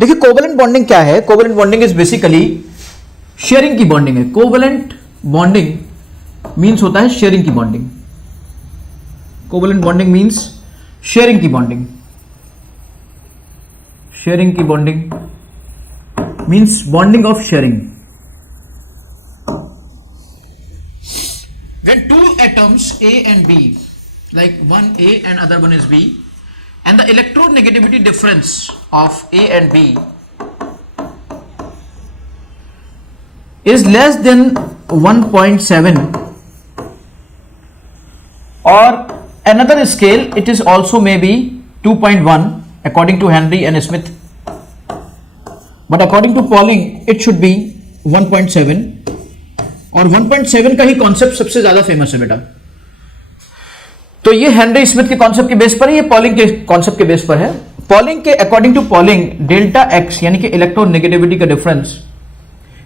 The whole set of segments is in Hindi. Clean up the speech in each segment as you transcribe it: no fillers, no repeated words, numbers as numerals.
देखिए कोवेलेंट बॉन्डिंग क्या है? Covalent bonding is basically sharing की बॉन्डिंग है। कोवेलेंट बॉन्डिंग मींस होता है शेयरिंग की bonding. Covalent bonding means sharing की बॉन्डिंग। शेयरिंग की bonding means bonding of sharing. When two atoms A and B, like one A and other one is B, and the electronegativity difference of A and B is less than 1.7, or another scale it is also maybe 2.1 according to Henry and Smith, but according to Pauling it should be 1.7, और 1.7 का ही कॉन्सेप्ट सबसे ज्यादा फेमस है बेटा। तो ये हेनरी स्मिथ के कॉन्सेप्ट के बेस पर है, ये पॉलिंग के कॉन्सेप्ट के बेस पर है। पॉलिंग के according to Pauling delta X यानी कि इलेक्ट्रोनेगेटिविटी का difference,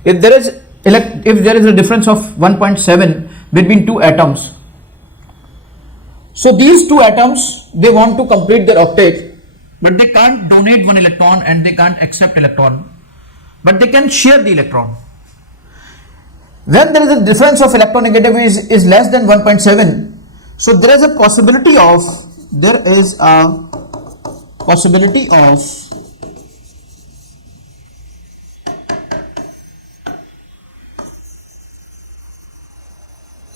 if there is a difference of 1.7 between two atoms, so these two atoms they want to complete their octet, but they can't donate one electron and they can't accept electron, but they can share the electron. When there is a difference of electronegativity is less than 1.7, so there is a possibility of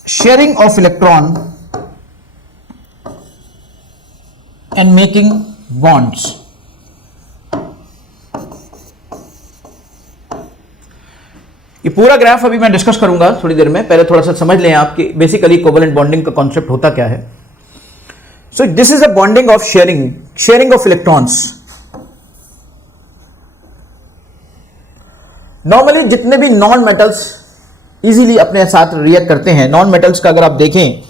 sharing of electron and making bonds. ये पूरा ग्राफ अभी मैं डिस्कस करूंगा थोड़ी देर में, पहले थोड़ा सा समझ लें आप कि बेसिकली कोवेलेंट बॉन्डिंग का कॉन्सेप्ट होता क्या है। So this is a bonding of sharing of electrons. Normally जितने भी नॉन मेटल्स इजीली अपने साथ रिएक्ट करते हैं, नॉन मेटल्स का अगर आप देखें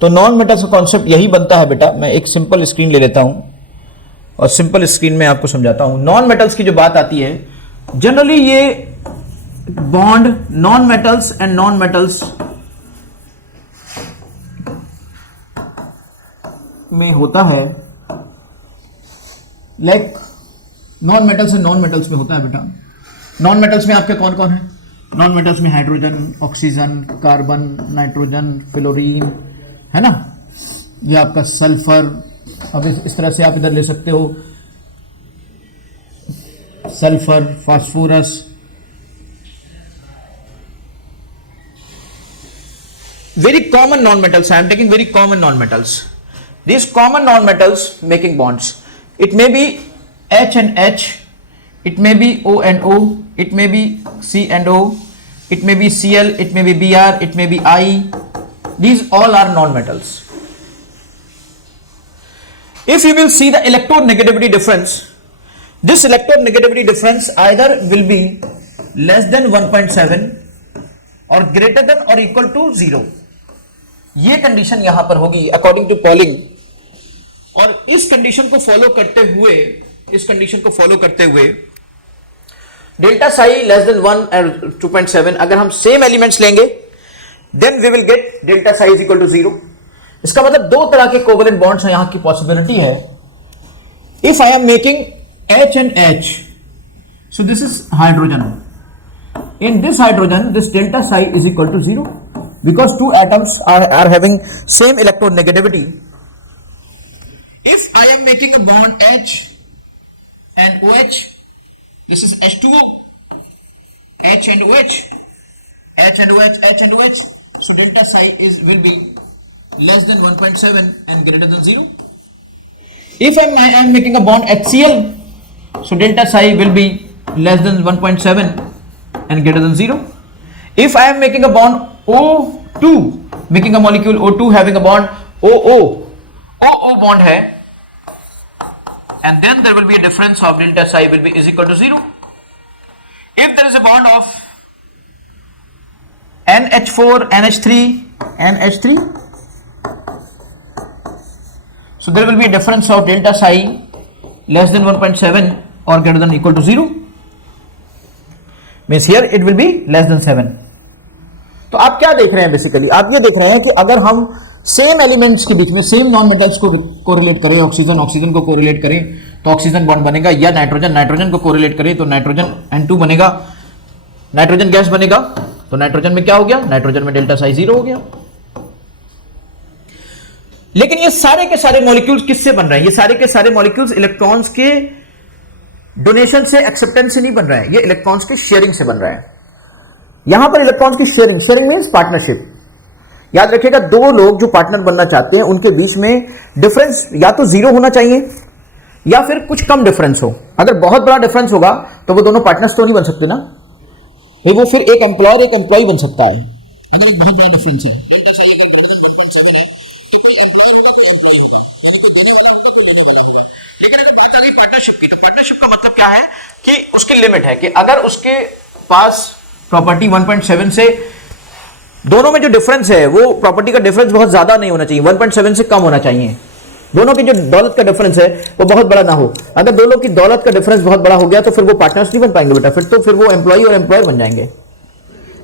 तो नॉन मेटल्स का कॉन्सेप्ट यही बनता है बेटा। मैं एक सिंपल स्क्रीन ले लेता हूं और सिंपल स्क्रीन में आपको समझाता हूं। नॉन मेटल्स की जो बात आती है, जनरली ये bond non metals and non metals में होता है, like non metals and non metals में होता है बेटा। नॉन मेटल्स में आपके कौन कौन है? नॉन मेटल्स में hydrogen, oxygen, carbon, nitrogen, fluorine, है ना, ये आपका सल्फर। अब इस तरह से आप इधर ले सकते हो sulphur, phosphorus. Very common non-metals. I am taking very common non-metals. These common non-metals making bonds. It may be H and H. It may be O and O. It may be C and O. It may be Cl. It may be Br. It may be I. These all are non-metals. If you will see the electronegativity difference, this electronegativity difference either will be less than 1.7 or greater than or equal to 0. ये कंडीशन यहां पर होगी अकॉर्डिंग टू पॉलिंग। और इस कंडीशन को फॉलो करते हुए डेल्टा साई लेस देन 1 और 2.7 अगर हम सेम एलिमेंट्स लेंगे, then we will get delta psi is equal to 0। इसका मतलब दो तरह के कोवेलेंट बॉन्ड्स हैं यहां की पॉसिबिलिटी है। If I am making H and H, so this is hydrogen. In this hydrogen, this delta psi is equal to 0 because two atoms are having same electronegativity. If I am making a bond H and OH, this is H2O, H and OH, H and OH, H and OH, so delta psi will be less than 1.7 and greater than 0. If I am making a bond HCl, so delta psi will be less than 1.7 and greater than 0. If I am making a bond O2, making a molecule O2 having a bond OO bond है, and then there will be a difference of delta psi will be is equal to 0. If there is a bond of NH4, NH3, NH3, so there will be a difference of delta psi less than 1.7 or greater than equal to 0. Means here it will be less than 7. तो आप क्या देख रहे हैं? बेसिकली आप ये देख रहे हैं कि अगर हम सेम एलिमेंट्स के बीच में सेम नॉन मेटल्स को कोरिलेट करें, ऑक्सीजन ऑक्सीजन को कोरिलेट करें तो ऑक्सीजन बॉन्ड बनेगा, या नाइट्रोजन नाइट्रोजन को कोरिलेट करें तो नाइट्रोजन N2 बनेगा, नाइट्रोजन गैस बनेगा, तो नाइट्रोजन में क्या हो गया, नाइट्रोजन में डेल्टा साई 0 हो गया। लेकिन ये सारे के सारे मॉलिक्यूल्स किससे बन रहे हैं, ये सारे के सारे मॉलिक्यूल्स इलेक्ट्रॉन्स के डोनेशन से, एक्सेप्टेंस से नहीं बन रहे हैं, ये इलेक्ट्रॉन्स के शेयरिंग से बन रहे हैं। यहां पर इलेक्ट्रॉन्स की शेयरिंग, शेयरिंग मींस पार्टनरशिप। याद रखिएगा, दो लोग जो पार्टनर बनना चाहते हैं उनके बीच में डिफरेंस या तो 0 होना चाहिए या फिर कुछ कम डिफरेंस हो। अगर बहुत बड़ा डिफरेंस होगा तो वो दोनों पार्टनर्स तो नहीं बन सकते ना, वो फिर एक एम्प्लॉयर एक एम्प्लॉय बन सकता है। अगर एक बहुत बड़ा डिफरेंस है, डेल्टा साई अगर 1.7 है तो कोई एम्प्लॉयर होगा कोई एम्प्लॉय होगा, कोई देने वाला होगा कोई लेने वाला होगा। लेकिन अगर बात आ गई पार्टनरशिप की, तो पार्टनरशिप का मतलब क्या है कि उसकी लिमिट है कि अगर उसके पास प्रॉपर्टी 1.7 से, दोनों में जो डिफरेंस है वो प्रॉपर्टी का डिफरेंस बहुत ज्यादा नहीं होना चाहिए, 1.7 से कम होना चाहिए। दोनों की जो दौलत का डिफरेंस है वो बहुत बड़ा ना हो। अगर दोनों की दौलत का डिफरेंस बहुत बड़ा हो गया तो फिर वो पार्टनर्स नहीं बन पाएंगे बेटा, फिर वो एम्प्लॉय और एम्प्लॉयर बन जाएंगे।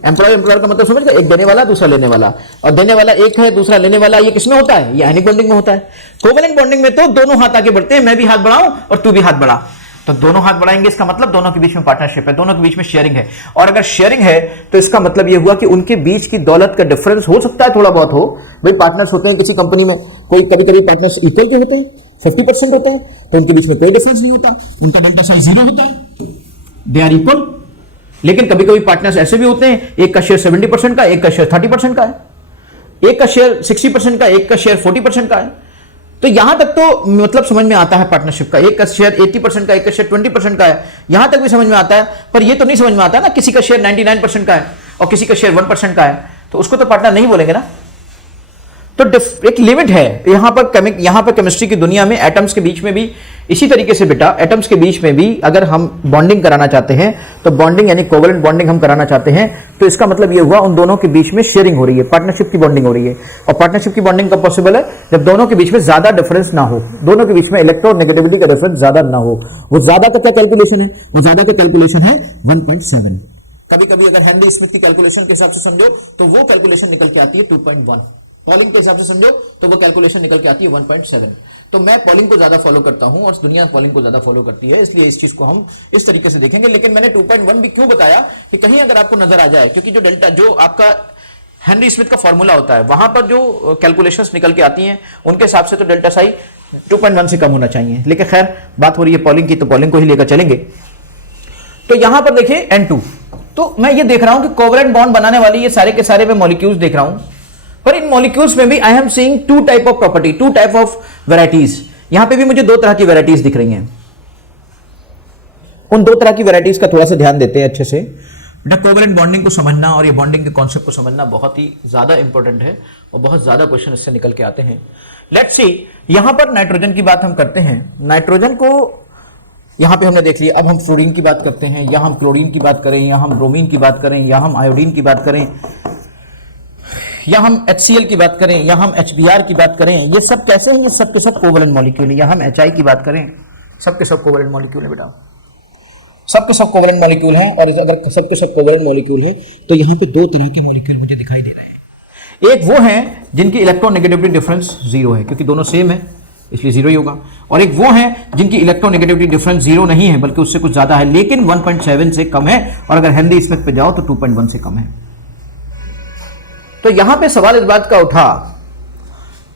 एम्प्लॉय एम्प्लॉयर का मतलब समझ गए, एक देने वाला दूसरा लेने वाला, और देने वाला एक है दूसरा लेने वाला, ये किसमें होता है, ये आयनिक बॉन्डिंग में होता है। कोवेलेंट बॉन्डिंग में तो दोनों हाथ आगे बढ़ते हैं, मैं भी हाथ बढ़ाऊं और तू भी हाथ बढ़ा, तो दोनों हाथ बढ़ाएंगे, इसका मतलब दोनों के बीच में पार्टनरशिप है, दोनों के बीच में शेयरिंग है। और अगर शेयरिंग है तो इसका मतलब यह हुआ कि उनके बीच की दौलत का डिफरेंस हो सकता है थोड़ा बहुत हो। भाई पार्टनर्स होते हैं किसी कंपनी में, कोई कभी कभी पार्टनर्स इक्वल के होते हैं, 50% होते हैं, तो उनके बीच में कोई डिफरेंस नहीं होता, उनका डेल्टा साई 0 होता है, दे आर इक्वल। लेकिन कभी कभी पार्टनर्स ऐसे भी होते हैं, एक का शेयर 70% का, एक का शेयर 30% का है, एक का शेयर 60% का, एक का शेयर 40% का है। तो यहां तक तो मतलब समझ में आता है पार्टनरशिप का, एक का शेयर 80% का, एक का शेयर 20% का है, यहां तक भी समझ में आता है। पर यह तो नहीं समझ में आता ना, किसी का शेयर 99% का है और किसी का शेयर 1% का है, तो उसको तो पार्टनर नहीं बोलेंगे ना। तो एक लिमिट है यहां पर केमिस्ट्री की दुनिया में एटम्स के बीच में भी इसी तरीके से बेटा, एटम्स के बीच में भी अगर हम बॉन्डिंग कराना चाहते हैं तो बॉन्डिंग यानी कोवेलेंट बॉन्डिंग हम कराना चाहते हैं, तो इसका मतलब यह हुआ उन दोनों के बीच में शेयरिंग हो रही है, पार्टनरशिप की बॉन्डिंग हो रही है। और पार्टनरशिप की बॉन्डिंग कब पॉसिबल है, जब दोनों के बीच में ज्यादा डिफरेंस ना हो, दोनों के बीच में इलेक्ट्रोनेगेटिविटी का डिफरेंस ज्यादा ना हो। वो ज्यादा का क्या कैलकुलेशन है, वो ज्यादा का कैलकुलेशन है 1.7। कभी कभी अगर हेनरी स्मिथ की कैलकुलेशन के हिसाब से समझो तो वो कैलकुलेशन निकल के आती है 2.1, पॉलिंग के हिसाब से समझो तो वो कैलकुलेशन निकल के आती है 1.7। तो मैं पॉलिंग को ज्यादा फॉलो करता हूं और दुनिया पॉलिंग को ज्यादा फॉलो करती है, इसलिए इस चीज को हम इस तरीके से देखेंगे। लेकिन मैंने 2.1 भी क्यों बताया कि कहीं अगर आपको नजर आ जाए, क्योंकि जो आपका हेनरी स्मिथ का फॉर्मूला होता है वहां पर जो कैलकुलेशंस निकल के आती हैं उनके हिसाब से तो डेल्टा साई 2.1 से कम होना चाहिए। लेकिन खैर बात हो रही है पॉलिंग की, तो पॉलिंग को ही लेकर चलेंगे। तो यहां पर देखिए N2, तो मैं ये देख रहा हूं कि कोवेलेंट बॉन्ड बनाने वाली ये सारे के सारे मैं मॉलिक्यूल्स देख रहा हूं, पर इन मॉलिक्यूल्स में भी I am seeing two type of property, two type of varieties. यहां पे भी मुझे दो तरह की वैरायटीज दिख रही हैं। उन दो तरह की वैरायटीज का थोड़ा सा ध्यान देते हैं अच्छे से। कोवेलेंट बॉन्डिंग को समझना और ये बॉन्डिंग के कॉन्सेप्ट को समझना बहुत ही ज्यादा इंपॉर्टेंट है और बहुत ज्यादा क्वेश्चन इससे निकल के आते हैं। लेट्स सी, यहां पर नाइट्रोजन की बात हम करते हैं। नाइट्रोजन को यहां पे हमने देख लिया, अब हम फ्लोरीन की बात करते हैं, या हम क्लोरीन की बात करें, या हम ब्रोमीन की बात करें, या हम आयोडीन की बात करें, या हम HCl की बात करें, या हम HBr की बात करें, ये सब कैसे हैं, ये सब के सब कोवेलेंट मॉलिक्यूल है। या हम HI की बात करें, सब के सब कोवेलेंट मॉलिक्यूल है बेटा, सब के सब कोवेलेंट मॉलिक्यूल हैं। और अगर सब के सब कोवेलेंट मॉलिक्यूल है तो यहाँ पे दो तरह के मॉलिक्यूल मुझे दिखाई दे रहे हैं। एक वो हैं जिनकी इलेक्ट्रोनेगेटिविटी डिफरेंस 0 है, क्योंकि दोनों सेम है इसलिए 0 ही होगा। और एक वो हैं जिनकी इलेक्ट्रोनेगेटिविटी डिफरेंस 0 नहीं है बल्कि उससे कुछ ज्यादा है, लेकिन 1.7 से कम है, और अगर हेनरी स्मिथ पे जाओ तो 2.1 से कम है। तो यहां पे सवाल इस बात का उठा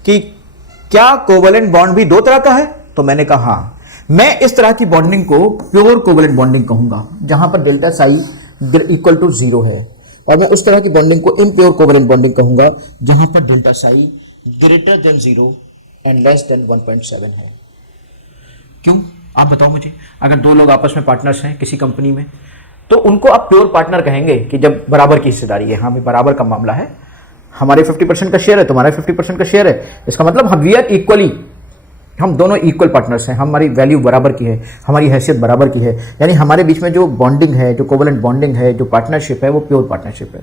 कि क्या कोवेलेंट बॉन्ड भी दो तरह का है, तो मैंने कहा मैं इस तरह की बॉन्डिंग को प्योर कोवेलेंट बॉन्डिंग कहूंगा, जहां पर डेल्टा साई इक्वल टू 0 है। और मैं उस तरह की बॉन्डिंग को इम्प्योर कोवेलेंट बॉन्डिंग कहूंगा, जहां पर delta Sai greater than 0 and less than 1.7 है। क्यों, आप बताओ मुझे। अगर दो लोग आपस में पार्टनर्स हैं किसी कंपनी में, तो उनको आप प्योर पार्टनर कहेंगे कि जब बराबर की हिस्सेदारी है, हाँ भाई बराबर का मामला है, हमारे 50% का शेयर है, तुम्हारा 50% का शेयर है, इसका मतलब हम वी आर इक्वली, हम दोनों इक्वल पार्टनर्स हैं, हमारी वैल्यू बराबर की है, हमारी हैसियत बराबर की है। यानी हमारे बीच में जो बॉन्डिंग है, जो कोवेलेंट बॉन्डिंग है, जो पार्टनरशिप है, वो प्योर पार्टनरशिप है।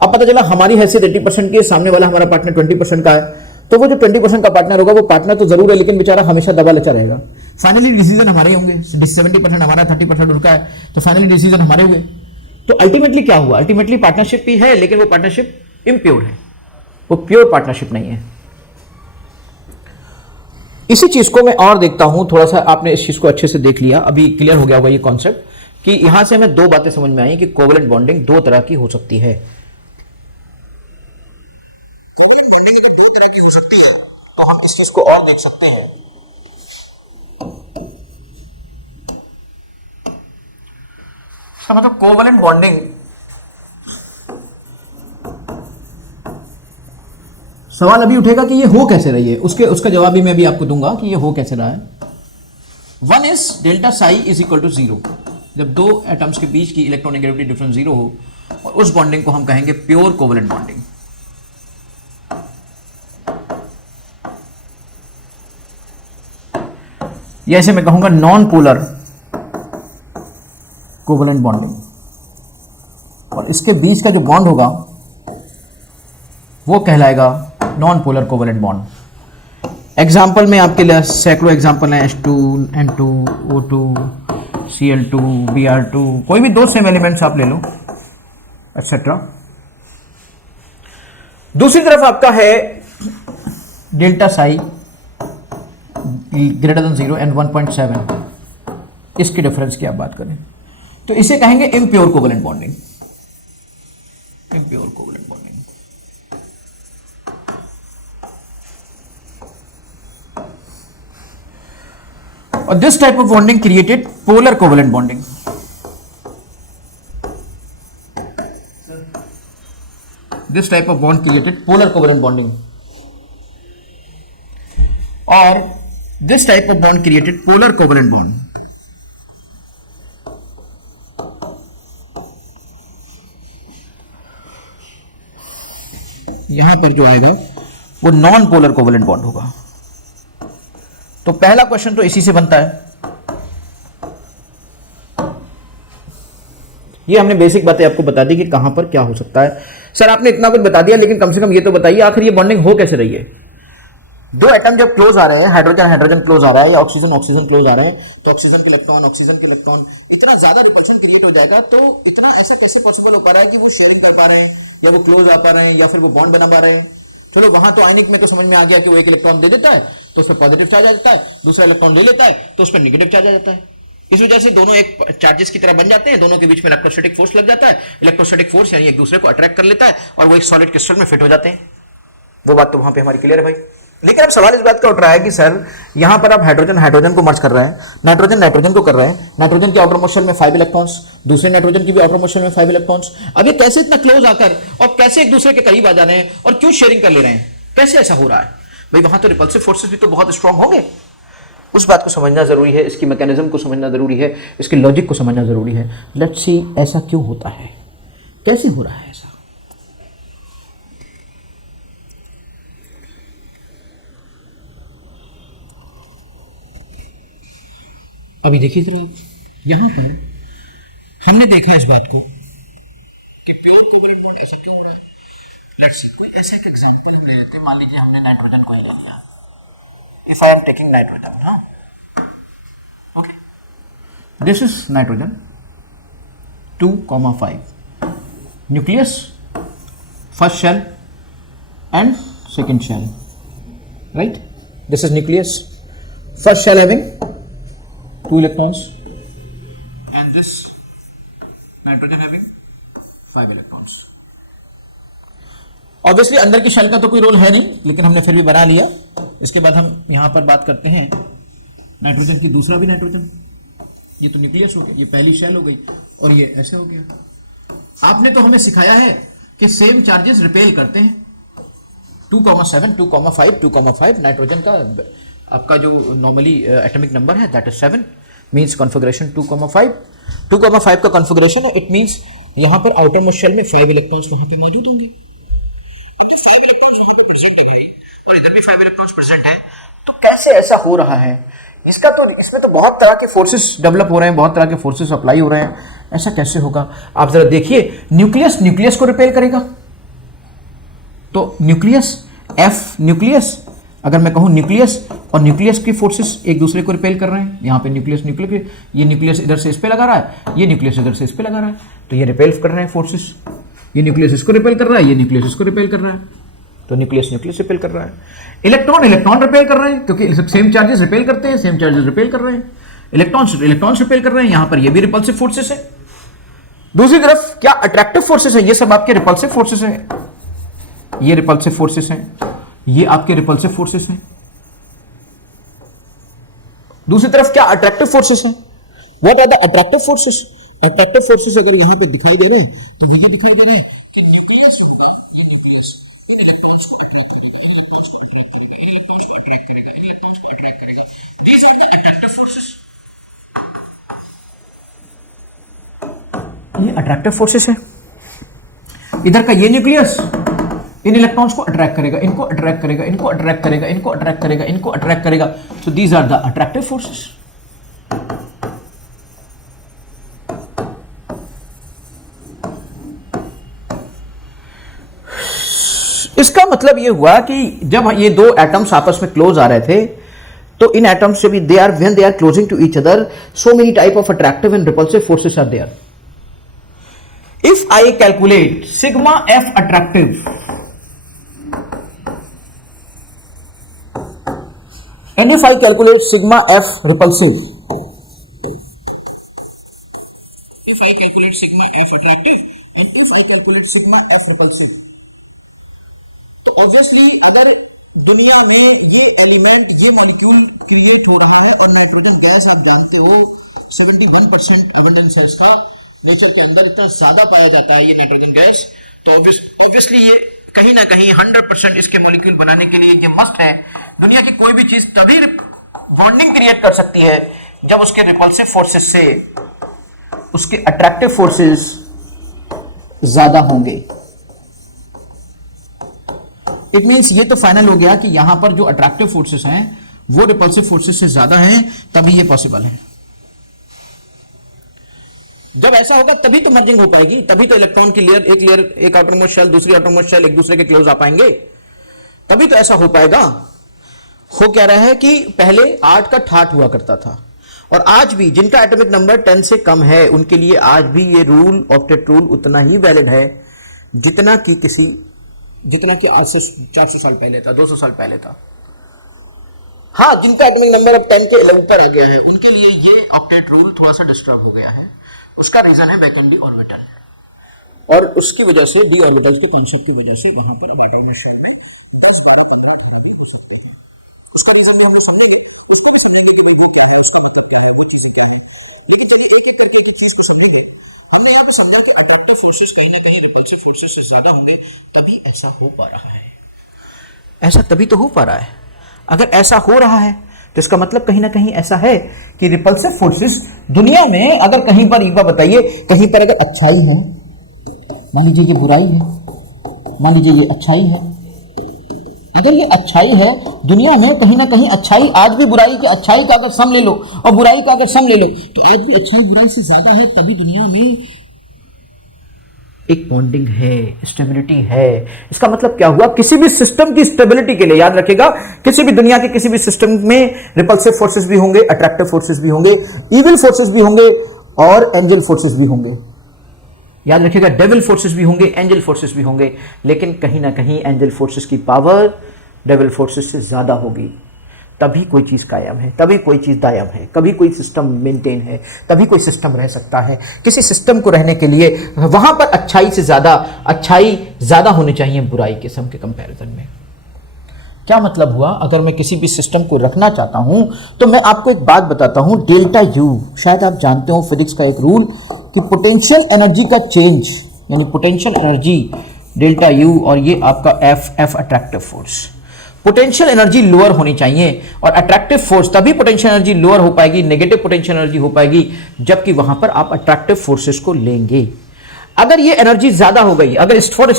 अब पता चला हमारी हैसियत 80% की है, सामने वाला हमारा पार्टनर 20% का है, तो वो जो 20% का पार्टनर होगा वो पार्टनर तो जरूर है, लेकिन बेचारा हमेशा दबा लचा रहेगा। फाइनली डिसीजन हमारे ही होंगे, 70% हमारा, 30% उनका है, तो फाइनली डिसीजन हमारे हुए। तो अल्टीमेटली क्या हुआ, अल्टीमेटली पार्टनरशिप भी है, लेकिन वो पार्टनरशिप इम्प्योर है। वो प्योर पार्टनरशिप नहीं है। इसी चीज को मैं और देखता हूं, थोड़ा सा आपने इस चीज को अच्छे से देख लिया, अभी क्लियर हो गया होगा ये कॉन्सेप्ट कि यहां से हमें दो बातें समझ में आई कि कोवेलेंट बॉन्डिंग दो तरह की हो सकती है। कोवेलेंट बॉन्डिंग अगर दो तरह की हो सकती है तो हम इस चीज को और देख सकते हैं। मतलब कोवेलेंट बॉन्डिंग, सवाल अभी उठेगा कि ये हो कैसे रही है, उसका जवाब भी मैं अभी आपको दूंगा कि ये हो कैसे रहा है। One is delta psi is equal to zero, जब दो एटम्स के बीच की इलेक्ट्रोनेगेटिविटी डिफरेंस जीरो हो, और उस बॉन्डिंग को हम कहेंगे प्योर कोवेलेंट बॉन्डिंग। या ऐसे मैं कहूंगा नॉन पोलर कोवेलेंट बॉन्डिंग, और इसके बीच का जो बॉन्ड होगा वो कहलाएगा non polar covalent bond. Example में आपके लिए सैकड़ों एग्जाम्पल हैं, H2, N2, O2, Cl2, Br2, कोई भी दो सेम एलिमेंट्स आप ले लो, एक्सेट्रा। दूसरी तरफ आपका है delta Sai greater than 0 and 1.7, इसके डिफरेंस की आप बात करें तो इसे कहेंगे impure covalent bonding. Impure covalent bonding, और this type of bonding created polar covalent bonding. This type of bond created polar covalent bonding, और this type of bond created polar covalent bond. यहां पर जो आएगा वो नॉन पोलर कोवेलेंट बॉन्ड होगा। तो पहला क्वेश्चन तो इसी से बनता है। ये हमने बेसिक बातें आपको बता दी कि कहां पर क्या हो सकता है। सर आपने इतना कुछ बता दिया, लेकिन कम से कम ये तो बताइए आखिर ये बॉन्डिंग हो कैसे रही है। दो एटम जब क्लोज आ रहे हैं, हाइड्रोजन हाइड्रोजन क्लोज आ रहा है या ऑक्सीजन ऑक्सीजन क्लोज आ रहे हैं, तो ऑक्सीजन के इलेक्ट्रॉन इतना ज्यादा रिपल्शन क्रिएट हो जाएगा, तो इतना ऐसा कैसे पॉसिबल हो पा रहा है कि वो शेयरिंग कर पा रहे हैं, या वो क्लोज आ पा रहे हैं, या फिर वो बॉन्ड बना पा रहे हैं। चलो वहां तो आयनिक में तो समझ में आ गया कि वो एक इलेक्ट्रॉन दे देता है तो उस पर पॉजिटिव चार्ज आ जाता है, दूसरा इलेक्ट्रॉन ले लेता है तो उस पर नेगेटिव चार्ज आ जाता है। इस वजह से दोनों एक चार्जेस की तरह बन जाते हैं, दोनों के बीच में इलेक्ट्रोस्टैटिक फोर्स लग जाता है, इलेक्ट्रोस्टैटिक फोर्स यानी एक दूसरे को अट्रैक्ट कर लेता है और वो एक सॉलिड क्रिस्टल में फिट हो जाते हैं। वो बात तो वहां पे हमारी क्लियर है भाई। लेकिन अब सवाल इस बात का उठ रहा है कि सर यहां पर आप हाइड्रोजन हाइड्रोजन को मर्ज कर रहे हैं, नाइट्रोजन नाइट्रोजन को कर रहे हैं, नाइट्रोजन के आउटर मोस्ट शेल में 5 इलेक्ट्रॉन्स, दूसरे नाइट्रोजन की भी आउटर मोस्ट शेल में 5 इलेक्ट्रॉन्स। अब ये कैसे इतना क्लोज आकर और कैसे एक दूसरे के करीब आ जा रहे हैं और क्यों शेयरिंग कर ले रहे हैं, कैसे ऐसा हो रहा है भाई? वहां तो रिपल्सिव फोर्सेस भी तो बहुत स्ट्रांग होंगे। उस बात को समझना जरूरी है, इसकी मैकेनिज्म को समझना जरूरी है, इसकी लॉजिक को समझना जरूरी है। लेट्स सी ऐसा क्यों होता है, कैसे हो रहा है ऐसा। अभी देखिए जरा, यहां पर हमने देखा इस बात को कि प्योर कोवेलेंट बॉन्ड ऐसा क्यों हो रहा है। लेट्स सी कोई ऐसा एक एग्जांपल हम ले लेते हैं, मान लीजिए हमने नाइट्रोजन को ही ले लिया। If I am taking nitrogen, हाँ okay, this is nitrogen 2,5 nucleus, first shell and second shell, right? This is nucleus, first shell having 2 electrons and this nitrogen having 5 electrons. Obviously अंदर की शेल का तो कोई रोल है नहीं, लेकिन हमने फिर भी बना लिया। इसके बाद हम यहां पर बात करते हैं नाइट्रोजन की, दूसरा भी नाइट्रोजन। ये तो न्यूक्लियस हो गया, ये पहली शेल हो गई और ये ऐसे हो गया। आपने तो हमें सिखाया है कि सेम चार्जेस रिपेल करते हैं। 2,7, 2,5, 2,5 नाइट्रोजन का आपका जो नॉर्मली एटॉमिक नंबर है दैट इज 7, मींस कॉन्फ़िगरेशन 2,5। 2,5 का कॉन्फ़िगरेशन है, इट मींस यहां पर आउटर मोस्ट शेल में 5 इलेक्ट्रॉन्स वहां पे मौजूद होंगे। अब तो 5 इलेक्ट्रॉन्स प्रेजेंट है और इधर भी 5 इलेक्ट्रॉन्स प्रेजेंट है, तो कैसे ऐसा हो रहा है? इसमें तो बहुत तरह के फोर्सेस डेवलप हो रहे हैं, बहुत तरह के फोर्सेस अप्लाई हो रहे हैं। ऐसा कैसे होगा? आप जरा देखिए, न्यूक्लियस को रिपेल करेगा, तो न्यूक्लियस अगर मैं कहूं न्यूक्लियस और न्यूक्लियस की फोर्सेस एक दूसरे को रिपेल कर रहे हैं। यहाँ पे ये न्यूक्लियस इधर से इस पे लगा रहा है, ये न्यूक्लियस इधर से इस पे लगा रहा है, तो ये रिपेल कर रहे हैं फोर्सेस। ये न्यूक्लियस इसको रिपेल कर रहा है, ये न्यूक्लियस इसको रिपेल कर रहा है। तो न्यूक्लियस न्यूक्लियस रिपेल कर रहा है, इलेक्ट्रॉन इलेक्ट्रॉन रिपेल कर रहे हैं, क्योंकि सेम चार्जेस रिपेल करते हैं, सेम चार्जेस रिपेल कर रहे हैं, इलेक्ट्रॉन्स रिपेल कर रहे हैं, यहां पर ये भी रिपल्सिव फोर्सेस है। दूसरी तरफ क्या अट्रैक्टिव फोर्सेस है, ये सब आपके रिपल्सिव फोर्सेस हैं, ये रिपल्सिव फोर्सेस हैं, ये आपके रिपल्सिव फोर्सेस हैं। दूसरी तरफ क्या अट्रैक्टिव फोर्सेस हैं, what are the attractive forces? Attractive forces अगर यहां पे दिखाई दे रहे हैं तो मुझे दिखाई दे रहे हैं कि न्यूक्लियस होगा, न्यूक्लियस इलेक्ट्रॉन्स को अट्रैक्ट करेगा, इलेक्ट्रॉन्स को अट्रैक्ट करेगा, इलेक्ट्रॉन्स को अट्रैक्ट करेगा, इलेक्ट्रॉन्स को अट्रैक्ट करेगा। These are the attractive forces, ये अट्रैक्टिव फोर्सेस है। इधर का ये न्यूक्लियस इन इलेक्ट्रॉन्स को अट्रैक्ट करेगा, इनको अट्रैक्ट करेगा, इनको अट्रैक्ट करेगा, इनको अट्रैक्ट करेगा, इनको अट्रैक्ट करेगा। So these are the attractive forces. इसका मतलब ये हुआ कि जब ये दो एटम्स आपस में क्लोज आ रहे थे, तो इन एटम्स से भी when they are closing to each other, so many type of attractive and repulsive forces are there. If I calculate sigma F attractive, and if I calculate sigma F repulsive, if I calculate sigma F attractive and if I calculate sigma F repulsive, तो ऑब्वियसली अगर दुनिया में ये एलिमेंट, ये मॉलिक्यूल क्रिएट हो रहा है और नाइट्रोजन गैस आप जानते हो 71% एबंडेंस है इसका नेचर के अंदर, इतना ज्यादा पाया जाता है ये नाइट्रोजन गैस, तो ऑब्वियसली ये कहीं ना कहीं 100% इसके मॉलिक्यूल बनाने के लिए ये मस्ट है। दुनिया की कोई भी चीज तभी बॉन्डिंग क्रिएट कर सकती है जब उसके रिपल्सिव फोर्सेस से उसके अट्रैक्टिव फोर्सेस ज्यादा होंगे। इट मींस ये तो फाइनल हो गया कि यहां पर जो अट्रैक्टिव फोर्सेस हैं वो रिपल्सिव फोर्सेस से ज्यादा हैं, तभी ये पॉसिबल है। जब ऐसा होगा तभी तो मर्जिंग हो पाएगी, तभी तो इलेक्ट्रॉन की लेयर एक आउटरमोस्ट शेल दूसरी आउटरमोस्ट शेल एक दूसरे के क्लोज आ पाएंगे, तभी तो ऐसा हो पाएगा। हो क्या रहा है कि पहले 8 का ठाठ हुआ करता था, और आज भी जिनका एटॉमिक नंबर 10 से कम है उनके लिए आज भी ये रूल, ऑक्टेट रूल, उतना ही वैलिड है जितना कि आज से 400 साल पहले था, 200 साल पहले था। हाँ, जिनका एटॉमिक नंबर अब 10 के 11 पर आ गया है उनके लिए ये ऑक्टेट रूल थोड़ा सा डिस्टर्ब हो गया है। उसका रीजन है बैक एंड डी ऑर्बिटल, और उसकी वजह से डी ऑर्बिटल के कॉन्सेप्ट की वजह से वहां पर एटॉमिक शेल में 10-12 कंप्लीट हो सकते हैं। उसका रीजन भी हम लोग समझेंगे, उसका भी समझेंगे कि वो क्या है, उसका मतलब क्या है, कुछ चीजें क्या है, लेकिन चलिए एक एक करके एक चीज को समझेंगे। हमने यहाँ पे समझा कि अट्रैक्टिव फोर्सेस कहीं ना कहीं रिपल्सिव फोर्सेस से ज्यादा होंगे, तभी ऐसा हो पा रहा है। ऐसा तभी तो हो पा रहा है। अगर ऐसा हो रहा है तो इसका मतलब कहीं ना कहीं ऐसा है कि रिपल्सिव फोर्सेस दुनिया में अगर कहीं पर, एक बार बताइए, कहीं पर अगर अच्छाई है, मान लीजिए ये बुराई है, मान लीजिए ये अच्छाई है, अगर ये अच्छाई है दुनिया में, कहीं ना कहीं अच्छाई आज भी बुराई की, अच्छाई का अगर सम ले लो और बुराई का अगर सम ले लो तो आज भी अच्छाई बुराई से ज्यादा है, तभी दुनिया में एक बॉन्डिंग है, स्टेबिलिटी है। इसका मतलब क्या हुआ, किसी भी सिस्टम की स्टेबिलिटी के लिए याद रखेगा, किसी भी दुनिया के किसी भी सिस्टम में रिपल्सिव फोर्सेस भी होंगे, अट्रैक्टिव फोर्सेस भी होंगे, इविल फोर्सेस भी होंगे और एंजल फोर्सेस भी होंगे। याद रखिएगा, डेविल फोर्सेस भी होंगे, एंजल फोर्सेस भी होंगे, लेकिन कहीं ना कहीं एंजल फोर्सेस की पावर डेविल फोर्सेस से ज्यादा होगी, तभी कोई चीज कायम है, तभी कोई चीज दायम है, कभी कोई सिस्टम मेंटेन है, तभी कोई सिस्टम रह सकता है। किसी सिस्टम को रहने के लिए वहां पर अच्छाई ज्यादा होनी चाहिए बुराई के सम के कंपैरिजन में। क्या मतलब हुआ, अगर मैं किसी भी सिस्टम को रखना चाहता हूं तो मैं आपको एक बात बताता हूं, डेल्टा यू, शायद आप जानते हो फिजिक्स का एक रूल कि पोटेंशियल एनर्जी का चेंज, यानी पोटेंशियल एनर्जी डेल्टा यू, और ये आपका F attractive force. Potential energy lower होनी चाहिए और अट्रैक्टिव फोर्स, तभी पोटेंशियल एनर्जी लोअर हो पाएगी, नेगेटिव पोटेंशियल एनर्जी हो पाएगी जबकि वहां पर आप अट्रैक्टिव फोर्सेस को लेंगे। अगर ये एनर्जी ज्यादा हो गई, अगर फॉर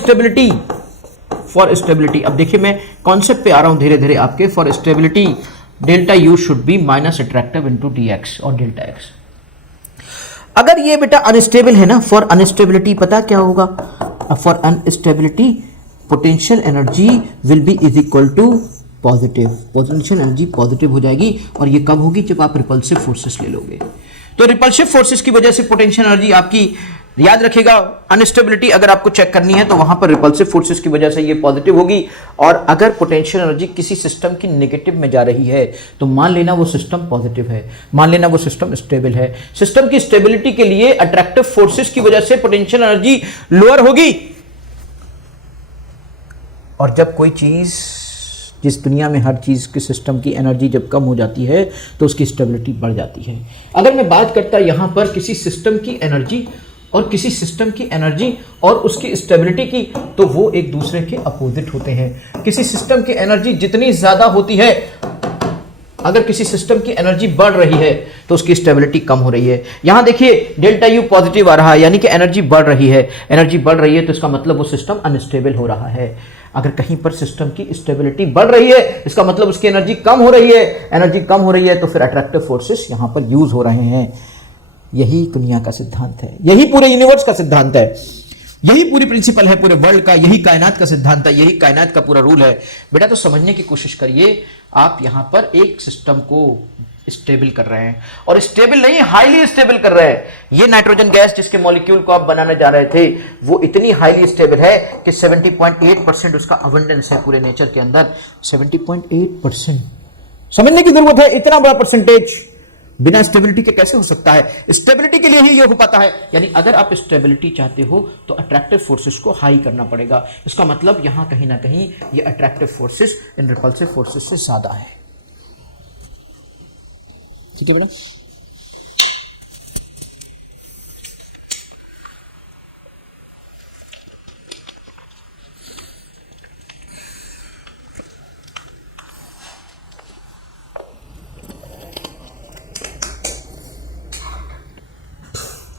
स्टेबिलिटी, अब देखिए मैं कॉन्सेप्ट पे आ रहा हूं धीरे धीरे आपके, for stability delta U should be minus attractive into D x और डेल्टा एक्स। अगर ये बेटा अनस्टेबल है ना, फॉर अनस्टेबिलिटी पता क्या होगा, for instability potential energy will be is equal to positive, potential energy positive हो जाएगी, और ये कब होगी, जब आप रिपल्सिव फोर्सेस ले लोगे। तो रिपल्सिव फोर्सेस की वजह से पोटेंशियल एनर्जी आपकी याद रखिएगा, अनस्टेबिलिटी अगर आपको चेक करनी है तो वहां पर रिपल्सिव फोर्सेस की वजह से ये पॉजिटिव होगी, और अगर पोटेंशियल एनर्जी किसी सिस्टम की नेगेटिव में जा रही है तो मान लेना वो सिस्टम पॉजिटिव है, मान लेना वो सिस्टम स्टेबल है। सिस्टम की स्टेबिलिटी के लिए अट्रैक्टिव फोर्सेस की वजह से पोटेंशियल एनर्जी लोअर होगी, और जब कोई चीज, जिस दुनिया में हर चीज के सिस्टम की एनर्जी जब कम हो जाती है तो उसकी स्टेबिलिटी बढ़ जाती है। अगर मैं बात करता यहां पर किसी सिस्टम की एनर्जी और किसी सिस्टम की एनर्जी और उसकी स्टेबिलिटी की, तो वो एक दूसरे के अपोजिट होते हैं। किसी सिस्टम की एनर्जी जितनी ज्यादा होती है, अगर किसी सिस्टम की एनर्जी बढ़ रही है तो उसकी स्टेबिलिटी कम हो रही है। यहां देखिए डेल्टा यू पॉजिटिव आ रहा है, यानी कि एनर्जी बढ़ रही है। एनर्जी बढ़ रही है तो इसका मतलब वो सिस्टम अनस्टेबल हो रहा है। अगर कहीं पर सिस्टम की स्टेबिलिटी बढ़ रही है, इसका मतलब उसकी एनर्जी कम हो रही है। एनर्जी कम हो रही है तो फिर अट्रैक्टिव फोर्सेस यहां पर यूज हो रहे हैं। यही दुनिया का सिद्धांत है, यही पूरे यूनिवर्स का सिद्धांत है, यही पूरी प्रिंसिपल है पूरे वर्ल्ड का, यही कायनात का सिद्धांत है, यही कायनात का पूरा रूल है। बेटा तो समझने की कोशिश करिए, आप यहां पर एक सिस्टम को स्टेबल कर रहे हैं, और स्टेबल नहीं, हाईली स्टेबल कर रहे हैं। ये नाइट्रोजन गैस जिसके मॉलिक्यूल को आप बनाने जा रहे थे, वो इतनी हाईली स्टेबल है कि 70.8% उसका अबंडेंस है पूरे नेचर के अंदर। 70.8%, समझने की जरूरत है, इतना बड़ा परसेंटेज बिना स्टेबिलिटी के कैसे हो सकता है? स्टेबिलिटी के लिए ही ये हो पाता है। यानी अगर आप स्टेबिलिटी चाहते हो तो अट्रैक्टिव फोर्सेस को हाई करना पड़ेगा। इसका मतलब यहां कहीं ना कहीं ये attractive forces in repulsive forces से ज्यादा है। ठीक है बेटा,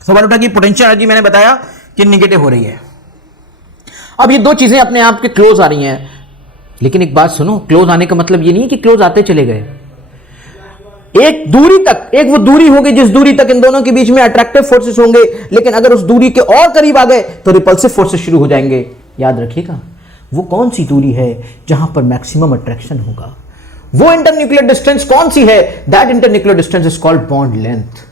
सवाल उठा कि पोटेंशियल एनर्जी मैंने बताया कि निगेटिव हो रही है। अब ये दो चीजें अपने आप के क्लोज आ रही हैं, लेकिन एक बात सुनो, क्लोज आने का मतलब ये नहीं है कि क्लोज आते चले गए। एक दूरी तक, एक वो दूरी होगी जिस दूरी तक इन दोनों के बीच में अट्रैक्टिव फोर्सेस होंगे, लेकिन अगर उस दूरी के और करीब आ गए तो रिपल्सिव फोर्सेस शुरू हो जाएंगे। याद रखिएगा, वो कौन सी दूरी है जहां पर मैक्सिमम अट्रैक्शन होगा, वो इंटरन्यूक्लियर डिस्टेंस कौन सी है? That internuclear distance is called bond length.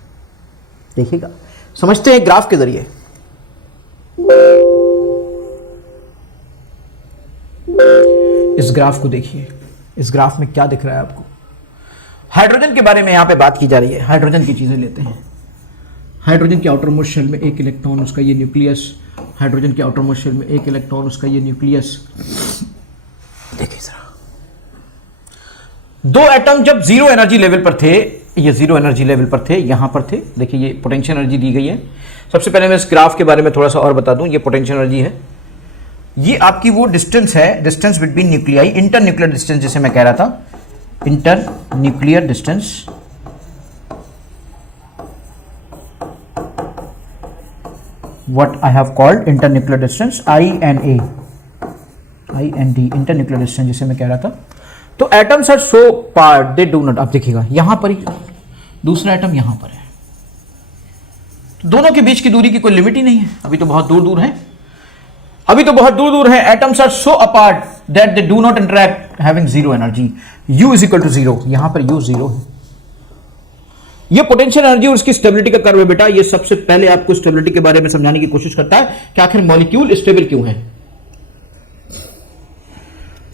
देखिएगा, समझते हैं ग्राफ के जरिए। इस ग्राफ को देखिए, इस ग्राफ में क्या दिख रहा है आपको? हाइड्रोजन के बारे में यहां पे बात की जा रही है। हाइड्रोजन की चीजें लेते हैं। हाइड्रोजन के आउटर मोस्ट शेल में एक इलेक्ट्रॉन, उसका ये न्यूक्लियस। हाइड्रोजन के आउटर मोस्ट शेल में एक इलेक्ट्रॉन, उसका ये न्यूक्लियस। देखिए जरा, दो एटम जब जीरो एनर्जी लेवल पर थे, ये जीरो एनर्जी लेवल पर थे, यहां पर थे। देखिए ये पोटेंशियल एनर्जी दी गई है। सबसे पहले मैं इस ग्राफ के बारे में थोड़ा सा और बता दूं। ये पोटेंशियल एनर्जी है, ये आपकी वो डिस्टेंस है, distance between nuclei, inter nuclear distance जिसे मैं कह रहा था, inter nuclear distance. What I have called inter nuclear distance, INA, IND, inter nuclear distance जिसे मैं कह रहा था। तो atoms are so part, they do not, अब देखिएगा यहां पर ही दूसरा एटम यहां पर है, तो दोनों के बीच की दूरी की कोई लिमिट ही नहीं है। अभी तो बहुत दूर दूर है, अभी तो बहुत दूर दूर है। Atoms are so apart that they do not interact, having zero energy. U is equal to zero, यहां पर U जीरो है। ये पोटेंशियल एनर्जी और उसकी स्टेबिलिटी का कर्व है बेटा। ये सबसे पहले आपको स्टेबिलिटी के बारे में समझाने की कोशिश करता है कि आखिर मॉलिक्यूल स्टेबल क्यों है।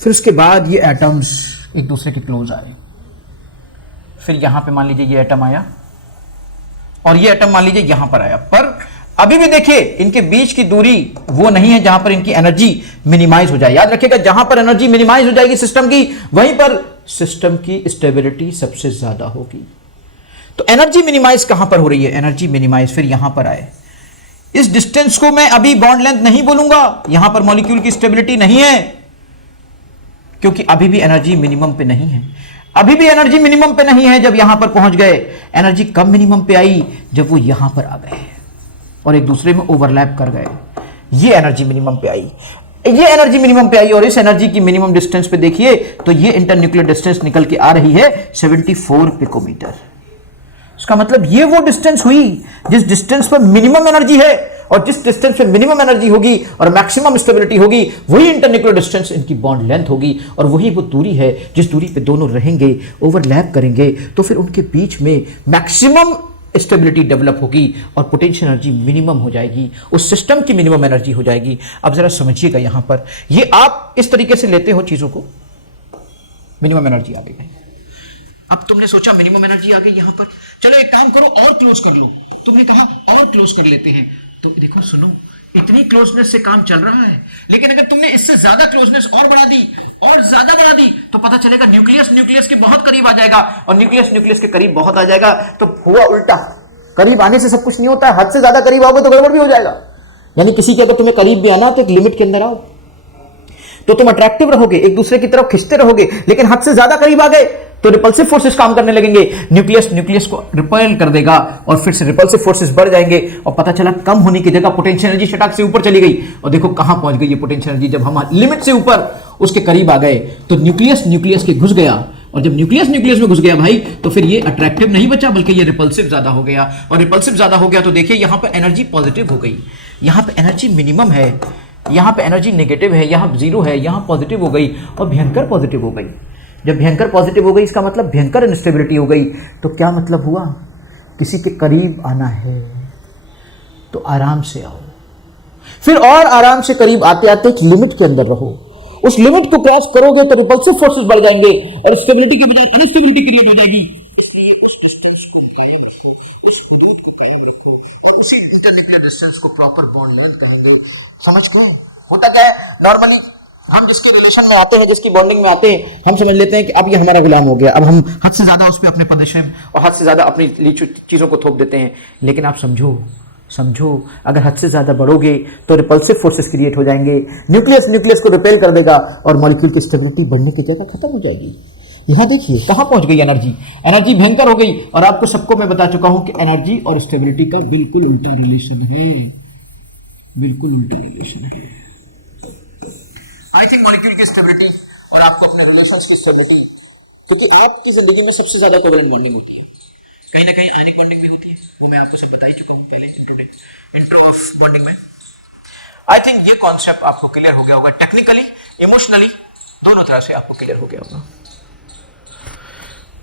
फिर उसके बाद ये एटम्स एक दूसरे के क्लोज आए। फिर यहां पे मान लीजिए ये एटम आया, और ये एटम मान लीजिए यहां पर आया। पर अभी भी देखिए इनके बीच की दूरी वो नहीं है जहां पर इनकी एनर्जी मिनिमाइज हो जाए। याद रखिएगा, जहां पर एनर्जी मिनिमाइज हो जाएगी सिस्टम की, वहीं पर सिस्टम की स्टेबिलिटी सबसे ज्यादा होगी। तो एनर्जी मिनिमाइज कहां पर हो रही है? एनर्जी मिनिमाइज फिर यहां पर आए। इस डिस्टेंस को मैं अभी बॉन्ड लेंथ नहीं बोलूंगा, यहां पर मॉलिक्यूल की स्टेबिलिटी नहीं है, क्योंकि अभी भी एनर्जी मिनिमम पे नहीं है। अभी भी एनर्जी मिनिमम पे नहीं है जब यहां पर पहुंच गए। एनर्जी कब मिनिमम पे आई? जब वो यहां पर आ गए और एक दूसरे में ओवरलैप कर गए, ये एनर्जी मिनिमम पे आई। ये एनर्जी मिनिमम पे आई, और इस एनर्जी की मिनिमम डिस्टेंस पे देखिए तो ये इंटरन्यूक्लियर डिस्टेंस निकल के आ रही है 74 पिकोमीटर। इसका मतलब ये वो डिस्टेंस हुई जिस डिस्टेंस पर मिनिमम एनर्जी है, और जिस डिस्टेंस पे मिनिमम एनर्जी होगी और मैक्सिमम स्टेबिलिटी होगी, वही इंटरन्यूक्लियर डिस्टेंस इनकी बॉन्ड लेंथ होगी। और वही वो दूरी है जिस दूरी पे दोनों रहेंगे, ओवरलैप करेंगे, तो फिर उनके बीच में मैक्सिमम स्टेबिलिटी डेवलप होगी और पोटेंशियल एनर्जी मिनिमम हो जाएगी, उस सिस्टम की मिनिमम एनर्जी हो जाएगी। अब जरा समझिएगा यहां पर, ये आप इस तरीके से लेते हो चीजों को, मिनिमम एनर्जी आ गई। अब तुमने सोचा मिनिमम एनर्जी आ गई यहां पर, चलो एक काम करो और क्लोज कर लो। तुमने कहा और क्लोज कर लेते हैं, तो देखो सुनो, इतनी क्लोजनेस से काम चल रहा है, लेकिन अगर तुमने इससे ज्यादा क्लोजनेस और बढ़ा दी और ज्यादा बढ़ा दी तो पता चलेगा न्यूक्लियस के बहुत करीब आ जाएगा, और न्यूक्लियस के करीब बहुत आ जाएगा तो हुआ उल्टा। करीब आने से सब कुछ नहीं होता है, हद से ज्यादा करीब आओगे तो गड़बड़ भी हो जाएगा। यानी किसी के अगर तुम्हें करीब भी आना तो एक लिमिट के अंदर आओ, तो तुम अट्रैक्टिव रहोगे, एक दूसरे की तरफ खिंचते रहोगे। लेकिन हद से ज्यादा करीब आ गए तो रिपल्सिव फोर्सेस काम करने लगेंगे, न्यूक्लियस को रिपेल कर देगा और फिर से रिपल्सिव फोर्सेस बढ़ जाएंगे, और पता चला कम होने की जगह पोटेंशियल एनर्जी शटाक से ऊपर चली गई। और देखो कहां पहुंच गई ये पोटेंशियल एनर्जी, जब हम लिमिट से ऊपर उसके करीब आ गए तो न्यूक्लियस के घुस गया, और जब न्यूक्लियस में घुस गया भाई, तो फिर ये अट्रैक्टिव नहीं बचा बल्कि ये रिपल्सिव ज्यादा हो गया, और रिपल्सिव ज्यादा हो गया तो देखिए यहां पर एनर्जी पॉजिटिव हो गई, यहां पर एनर्जी मिनिमम है, यहां पे एनर्जी नेगेटिव है, यहां जीरो है, यहां पॉजिटिव हो गई और भयंकर पॉजिटिव हो गई। जब भयंकर पॉजिटिव हो गई इसका मतलब भयंकर इनस्टेबिलिटी हो गई। तो क्या मतलब हुआ, किसी के करीब आना है तो आराम से आओ, फिर और आराम से करीब आते आते एक लिमिट के अंदर रहो, उस लिमिट को क्रॉस करोगे तो रिपल्सिव फोर्सेस बढ़ जाएंगे और स्टेबिलिटी के बजाय अनस्टेबिलिटी क्रिएट हो जाएगी। इसलिए उस डिस्टेंस को कायम रखो, उस हदूद को कायम रखो, और उसी इंटरन्यूक्लियर डिस्टेंस को प्रॉपर बॉन्ड लेंथ कहेंगे। समझ गए? होता क्या है, नॉर्मली हम जिसके रिलेशन में आते हैं, जिसकी बॉन्डिंग में आते हैं, हम समझ लेते हैं कि अब ये हमारा गुलाम हो गया, अब हम हद से ज्यादा उसमें अपने पदशम और हद से ज्यादा अपनी चीजों को थोप देते हैं। लेकिन आप समझो अगर हद से ज्यादा बढ़ोगे तो रिपल्सिव फोर्सेस क्रिएट हो जाएंगे, न्यूक्लियस को रिपेल कर देगा और मॉलिक्यूल की स्टेबिलिटी बढ़ने की जगह खत्म हो जाएगी। यहां देखिए कहां पहुंच गई एनर्जी भयंकर हो गई। और आपको सबको मैं बता चुका हूं कि एनर्जी और स्टेबिलिटी का बिल्कुल उल्टा रिलेशन है, बिल्कुल उल्टा रिलेशन है। आई थिंक मॉलिक्यूल की स्टेबिलिटी और आपको अपने रिलेशंस की स्टेबिलिटी, क्योंकि आपकी जिंदगी में सबसे ज्यादा कोवलेंट बॉन्डिंग होती है, कहीं ना कहीं आयनिक बॉन्डिंग में होती है, वो मैं आपको सिर्फ बता ही चुका हूं पहले इंट्रो ऑफ बॉन्डिंग में। आई थिंक ये कॉन्सेप्ट आपको क्लियर हो गया होगा, टेक्निकली इमोशनली दोनों तरह से आपको क्लियर हो गया होगा।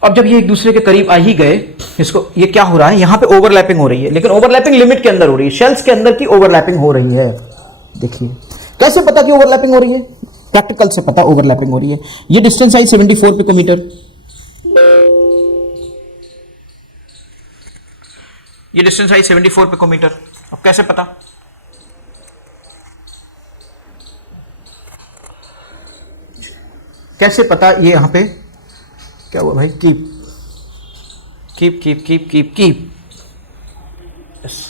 अब जब ये एक दूसरे के करीब आ ही गए, इसको ये क्या हो रहा है, यहां पे ओवरलैपिंग हो रही है, लेकिन ओवरलैपिंग लिमिट के अंदर हो रही है, शेल्स के अंदर की ओवरलैपिंग हो रही है। देखिए कैसे पता कि ओवरलैपिंग हो रही है, प्रैक्टिकल से पता ओवरलैपिंग हो रही है। ये डिस्टेंस आई 74 पिकोमीटर, ये डिस्टेंस आई 74 पिकोमीटर। अब कैसे पता, कैसे पता, ये यहां पे क्या हुआ भाई, कीप यस।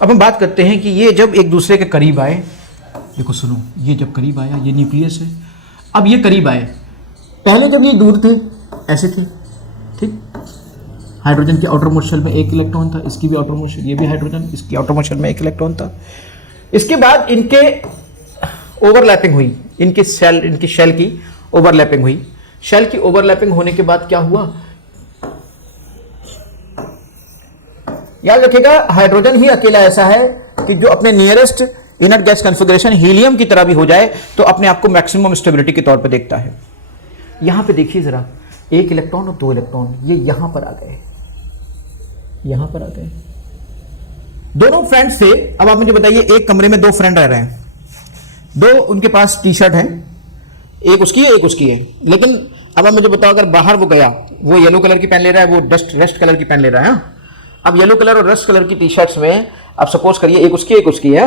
अब हम बात करते हैं कि ये जब एक दूसरे के करीब आए, देखो सुनो, ये जब करीब आया, ये न्यूक्लियस है, अब ये करीब आए, पहले जब ये दूर थे ऐसे थे, ठीक, हाइड्रोजन के आउटर मोस्ट शेल में एक इलेक्ट्रॉन था, इसकी भी आउटर मोस्ट शेल, ये भी हाइड्रोजन, इसकी आउटर मोस्ट शेल में एक इलेक्ट्रॉन था। इसके बाद इनके ओवरलैपिंग हुई, इनकी शेल की ओवरलैपिंग हुई। शेल की ओवरलैपिंग होने के बाद क्या हुआ, याद रखिएगा हाइड्रोजन ही अकेला ऐसा है कि जो अपने nearest inner gas configuration helium की तरह भी हो जाए तो अपने आप को मैक्सिमम स्टेबिलिटी के तौर पे देखता है। यहां पे देखिए जरा, एक इलेक्ट्रॉन और दो इलेक्ट्रॉन ये यहां पर आ गए, यहां पर आ गए, दोनों फ्रेंड्स थे। अब आप मुझे बताइए, एक कमरे में दो फ्रेंड रह रहे हैं, दो उनके पास टी शर्ट है, एक उसकी है एक उसकी है, लेकिन अब आप मुझे बताओ अगर बाहर वो गया, वो येलो कलर की पहन ले रहा है, वो रेस्ट कलर की पहन ले रहा है। अब येलो कलर और रस्ट कलर की टी शर्ट्स में आप सपोज करिए एक उसकी है।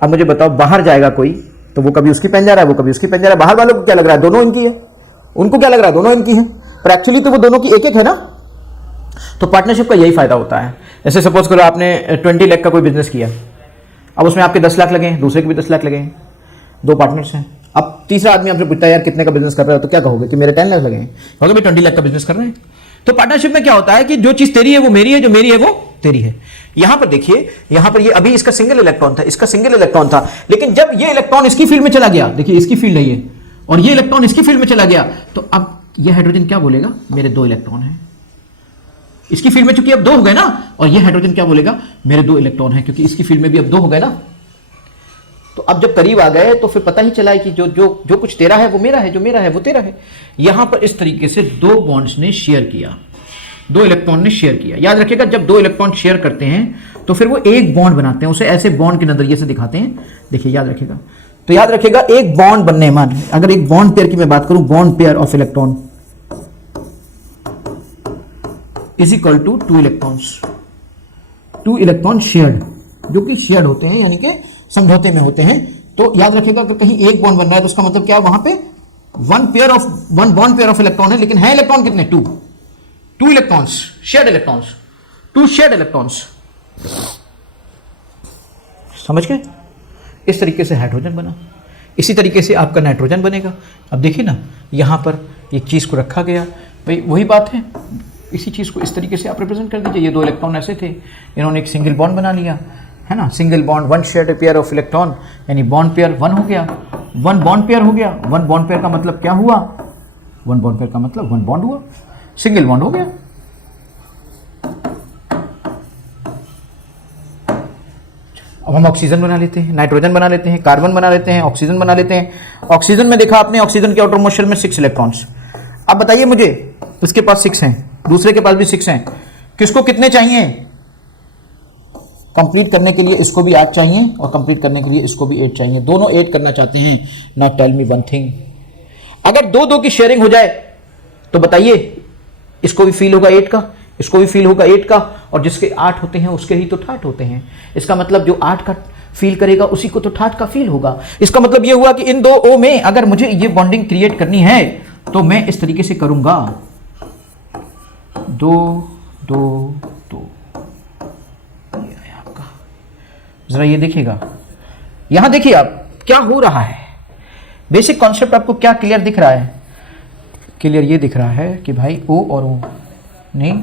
अब मुझे बताओ बाहर जाएगा कोई तो वो कभी उसकी पहन जा रहा है, वो कभी उसकी पहन जा रहा है। बाहर वालों को क्या लग रहा है, दोनों इनकी है, उनको क्या लग रहा है, दोनों इनकी है, पर एक्चुअली तो वो दोनों की एक एक है ना। तो पार्टनरशिप का यही फायदा होता है। जैसे सपोज करो आपने 20 लाख का कोई बिजनेस किया, अब उसमें आपके 10 लाख लगे, दूसरे के भी 10 लाख लगे, दो पार्टनर्स हैं। अब तीसरा आदमी आपसे पूछता है यार कितने का बिजनेस कर रहे हो, तो क्या कहोगे कि मेरे 10 लाख लगे, कहोगे भाई 20 लाख का बिजनेस कर रहे हैं। तो पार्टनरशिप में क्या होता है कि जो चीज तेरी है वो मेरी है, जो मेरी है वो तेरी है। यहां पर देखिए, यहां पर ये अभी इसका सिंगल इलेक्ट्रॉन था, इसका सिंगल इलेक्ट्रॉन था, लेकिन जब ये इलेक्ट्रॉन इसकी फील्ड में चला गया, देखिए इसकी फील्ड है ये, और ये इलेक्ट्रॉन इसकी फील्ड में चला गया, तो अब ये हाइड्रोजन क्या बोलेगा, मेरे दो इलेक्ट्रॉन हैं, इसकी फील्ड में चूंकि अब 2 हो गए ना, और ये हाइड्रोजन क्या बोलेगा, मेरे 2 इलेक्ट्रॉन हैं, क्योंकि इसकी फील्ड में भी अब 2 हो गए ना। तो अब जब करीब आ गए तो फिर पता ही चला है कि जो कुछ तेरा है वो मेरा है, जो मेरा है वो तेरा है। यहां पर इस तरीके से 2 बॉन्ड्स ने शेयर किया, 2 इलेक्ट्रॉन ने शेयर किया। याद रखिएगा, जब 2 इलेक्ट्रॉन शेयर करते हैं तो फिर वो एक बॉन्ड बनाते हैं, उसे ऐसे बॉन्ड के नजरिए से दिखाते हैं। देखिए याद रखिएगा, तो याद रखिएगा एक बॉन्ड बनने, मान अगर एक बॉन्ड पेयर की मैं बात करूं, bond pair of electron is equal to 2 electrons, 2 electron shared, जो कि शेयर्ड होते हैं यानी कि समझौते में होते हैं। तो याद रखिएगा कि कहीं एक बॉन्ड बन रहा है तो उसका मतलब क्या है, वहां पे one bond pair of electron है, लेकिन है इलेक्ट्रॉन कितने, 2 electrons, shared electrons, 2 shared electrons. समझ गए? इस तरीके से हाइड्रोजन बना, इसी तरीके से आपका नाइट्रोजन बनेगा। अब देखिए ना, यहां पर एक चीज को रखा गया, भाई वही बात है, इसी चीज को इस तरीके से आप रिप्रेजेंट कर दीजिए। ये 2 इलेक्ट्रॉन ऐसे थे, इन्होंने एक सिंगल बॉन्ड बना लिया, है ना, single bond, 1 shared pair of electron, यानी बॉन्ड पेयर 1 हो गया, 1 बॉन्ड पेयर हो गया। 1 बॉन्ड पेयर का मतलब क्या हुआ, 1 बॉन्ड पेयर का मतलब 1 बॉन्ड हुआ, सिंगल बॉन्ड हो गया। अब हम ऑक्सीजन बना लेते हैं, नाइट्रोजन बना लेते हैं, कार्बन बना लेते हैं, ऑक्सीजन बना लेते हैं। ऑक्सीजन में देखा आपने, ऑक्सीजन के आउटर मोस्ट शेल में 6 इलेक्ट्रॉन्स। अब बताइए मुझे, इसके पास 6 हैं, दूसरे के पास भी 6 हैं, किसको कितने चाहिए? कंप्लीट करने के लिए इसको भी 8 चाहिए और कंप्लीट करने के लिए इसको भी 8 चाहिए, दोनों 8 करना चाहते हैं। Now tell me one thing, अगर 2-2 की शेयरिंग हो जाए तो बताइए, इसको भी फील होगा 8 का, इसको भी फील होगा 8 का, और जिसके 8 होते हैं उसके ही तो ठाठ होते हैं। इसका मतलब जो 8 का फील करेगा उसी को तो ठाठ का फील होगा। इसका मतलब यह हुआ कि इन 2 O में अगर मुझे ये बॉन्डिंग क्रिएट करनी है तो मैं इस तरीके से करूंगा, 2 2 2। ये है आपका, जरा ये देखिएगा, यहां देखिए आप क्या हो रहा है। बेसिक कॉन्सेप्ट आपको क्या क्लियर दिख रहा है? क्लियर ये दिख रहा है कि भाई O और O नहीं,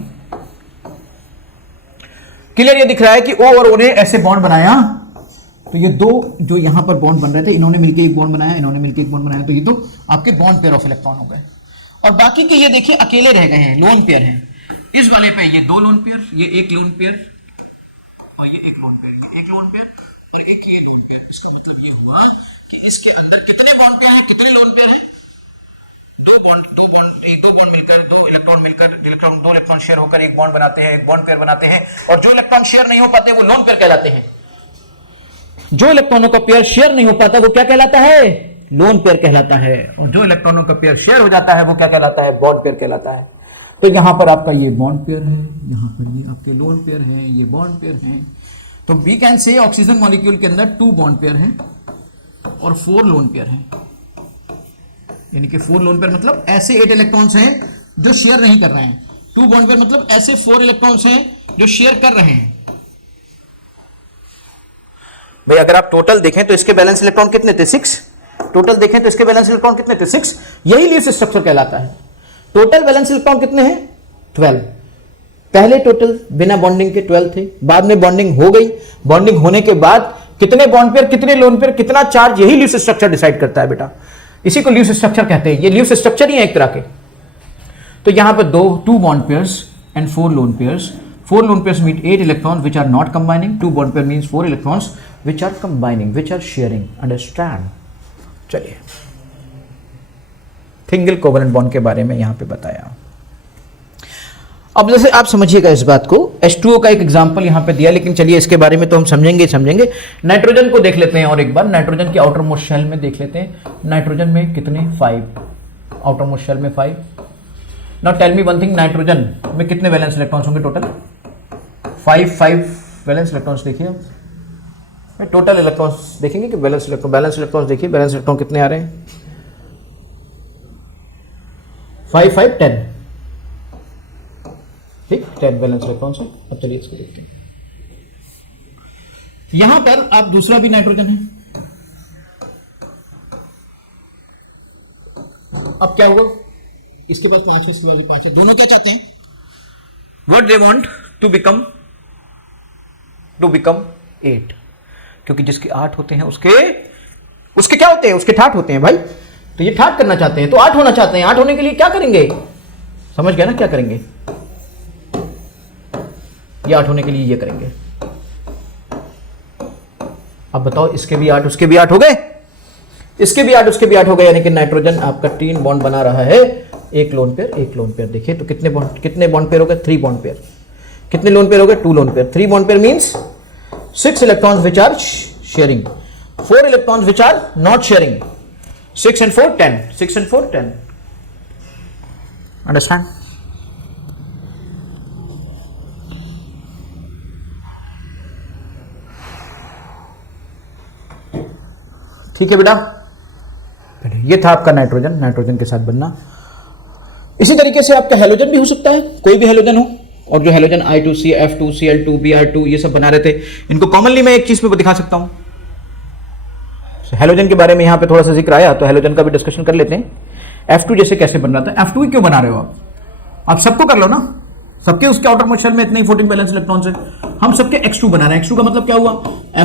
क्लियर ये दिख रहा है कि O और O ने ऐसे बॉन्ड बनाया, तो ये 2 जो यहां पर बॉन्ड बन रहे थे, इन्होंने मिलकर एक बॉन्ड बनाया, इन्होंने मिलकर एक बॉन्ड बनाया, तो ये तो आपके बॉन्ड पेयर ऑफ इलेक्ट्रॉन हो गए। और बाकी के ये देखिए अकेले रह गए हैं, लोन पेयर हैं। इस वाले पे ये 2 लोन पेयर, ये 1 लोन पेयर और ये 1 लोन पेयर, ये 1 लोन पेयर और एक ये लोन पेयर। इसका मतलब ये हुआ कि इसके अंदर कितने बॉन्ड पेयर हैं, कितने लोन पेयर हैं? 2 बॉन्ड मिलकर, 2 इलेक्ट्रॉन मिलकर, 2 इलेक्ट्रॉन शेयर होकर एक बॉन्ड बनाते हैं, एक बॉन्ड पेयर बनाते हैं। और जो इलेक्ट्रॉन शेयर नहीं हो पाते वो लोन पेयर कहलाते हैं। जो इलेक्ट्रॉनों का पेयर शेयर नहीं हो पाता वो क्या कहलाता है, लोन पेयर कहलाता है। और जो इलेक्ट्रॉनों का पेयर शेयर हो जाता है वो क्या कहलाता है, बॉन्ड पेयर कहलाता है। तो यहां पर आपका ये बॉन्ड पेयर है, यहां पर ये आपके लोन पेयर है, ये बॉन्ड पेयर है। तो we can say oxygen molecule के अंदर 2 बॉन्ड पेयर हैं और 4 लोन पेयर हैं, यानी कि 4 लोन पेयर मतलब ऐसे 8 इलेक्ट्रॉन्स हैं जो शेयर नहीं कर रहे हैं। 2 बॉन्ड पेयर मतलब ऐसे 4 इलेक्ट्रॉन्स हैं जो शेयर कर रहे हैं। भाई अगर आप टोटल देखें तो इसके बैलेंस इलेक्ट्रॉन कितने थे, 6। टोटल देखें तो इसके बैलेंस इलेक्ट्रॉन कितने थे, 6। यही लीस्ट स्ट्रक्चर कहलाता है। टोटल बैलेंस इलेक्ट्रॉन कितने हैं, 12। पहले टोटल बिना बॉन्डिंग के 12 थे, बाद में बॉन्डिंग हो गई। बॉन्डिंग होने के बाद कितने बॉन्ड पेयर, कितने लोन पेयर, कितना चार्ज, यही लीस्ट स्ट्रक्चर डिसाइड करता है बेटा। इसी को लीस्ट स्ट्रक्चर कहते हैं। ये लीस्ट स्ट्रक्चर ही है एक तरह के। तो यहां पर 2 bond pairs and 4 lone pairs. 4 lone pairs meet 8 electrons which are not combining. 2 bond pair means 4 electrons which are combining, which are sharing. Understand? चलिए, सिंगल कोवलेंट बॉन्ड के बारे में यहां पे बताया। अब जैसे आप समझिएगा इस बात को, H2O का एक एग्जांपल यहां पे दिया, लेकिन चलिए इसके बारे में तो हम समझेंगे। नाइट्रोजन को देख लेते हैं और एक बार नाइट्रोजन के आउटर मोस्ट शेल में देख लेते हैं। नाइट्रोजन में कितने, 5। आउटर मोस्ट शेल में 5। Now tell me one thing, nitrogen में कितने वैलेंस इलेक्ट्रॉन्स होंगे टोटल? 5 valence electrons. देखिए अब टोटल इलेक्ट्रॉन्स देखेंगे कि बैलेंस इलेक्ट्रॉन्स देखिए, बैलेंस इलेक्ट्रॉन कितने आ रहे हैं, 5 5 10। ठीक, 10 बैलेंस इलेक्ट्रॉन्स है। अब चलिए इसको देखते हैं। यहां पर आप दूसरा भी नाइट्रोजन है। अब क्या होगा, इसके पास 5 है, इसके पास 5 है। दोनों क्या चाहते हैं, what they want to become 8, क्योंकि जिसके 8 होते हैं उसके क्या होते हैं, उसके ठाठ होते हैं भाई। तो ये ठाठ करना चाहते हैं, तो 8 होना चाहते हैं। 8 होने के लिए क्या करेंगे, समझ गया ना क्या करेंगे? ये 8 होने के लिए ये करेंगे। अब बताओ, इसके भी 8 उसके भी 8 हो गए, इसके भी 8 उसके भी 8 हो गए, यानी कि नाइट्रोजन आपका 3 बॉन्ड बना रहा है, एक लोन पेयर। देखिए तो कितने बॉन्ड पेयर हो गए? 3 बॉन्ड पेयर। कितने लोन पेयर हो गए? 2 lone pair. 3 bond pair means 6 electrons which are sharing, 4 electrons which are not sharing. 6 and 4 10, 6 and 4 10। Understand? ठीक है बेटा, ये था आपका नाइट्रोजन के साथ बनना। इसी तरीके से आपका हेलोजन भी हो सकता है, कोई भी हेलोजन हो, और जो halogen I2C, F2, Cl2, Br2 ये सब बना रहे थे, इनको कॉमनली मैं एक चीज पे दिखा सकता हूं। हेलोजन के बारे में यहां पे थोड़ा सा जिक्र आया, तो हेलोजन का भी डिस्कशन कर लेते हैं। F2 जैसे कैसे बन रहा था? F2 क्यों बना रहे हो आप सबको कर लो ना, सबके उसके आउटर मोस्ट शेल में इतने ही 14 बैलेंस इलेक्ट्रॉन्स है, हम सबके X2 बना रहे हैं। X2 का मतलब क्या हुआ?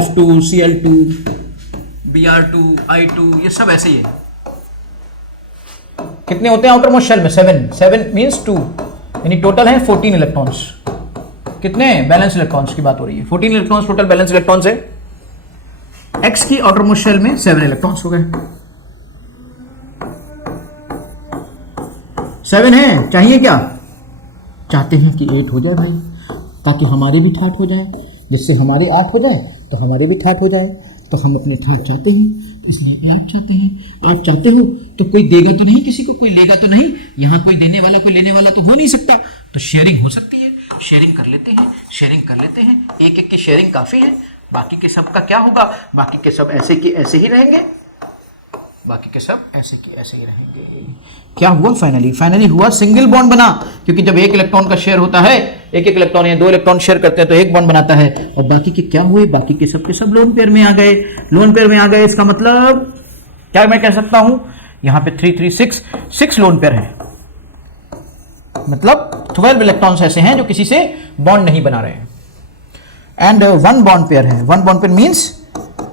F2, Cl2, Br2, I2 ये सब ऐसे ही है। कितने होते हैं आउटर मोस्ट शेल में? 7 मींस 2, यानी टोटल है 14 इलेक्ट्रॉन्स। कितने बैलेंस इलेक्ट्रॉन्स की बात हो रही है? 14 इलेक्ट्रॉन्स टोटल बैलेंस इलेक्ट्रॉन्स है। X की आउटर मोस्ट शेल में 7 इलेक्ट्रॉन्स हो गए। 7 है, चाहिए क्या? चाहते हैं कि 8 हो जाए भाई, ताकि हमारे भी ठाठ हो जाए, जिससे हमारे 8 हो जाए तो हमारे भी ठाठ हो जाए, तो हम अपने ठाठ चाहते हैं, तो इसलिए 8 चाहते हैं। 8 चाहते हो तो कोई देगा तो नहीं, किसी को कोई लेगा तो नहीं, यहां कोई देने वाला कोई लेने वाला तो हो नहीं सकता, तो शेयरिंग हो सकती है। शेयरिंग कर लेते हैं, एक की शेयरिंग काफी है। बाकी के सब का क्या होगा? बाकी के सब ऐसे के ऐसे ही रहेंगे, क्या हुआ? फाइनली हुआ सिंगल बॉन्ड बना, क्योंकि जब एक इलेक्ट्रॉन का शेयर होता है, एक इलेक्ट्रॉन या 2 इलेक्ट्रॉन शेयर करते हैं तो एक बॉन्ड बनाता है, और बाकी के क्या हुए? बाकी के सब लोन पेयर में आ गए। इसका मतलब क्या मैं कह सकता हूं, यहां पे 3 3 6 लोन पेयर है, मतलब 12 इलेक्ट्रॉन्स ऐसे हैं जो किसी से बॉन्ड नहीं बना रहे हैं, एंड 1 बॉन्ड पेयर है। 1 बॉन्ड पेयर मींस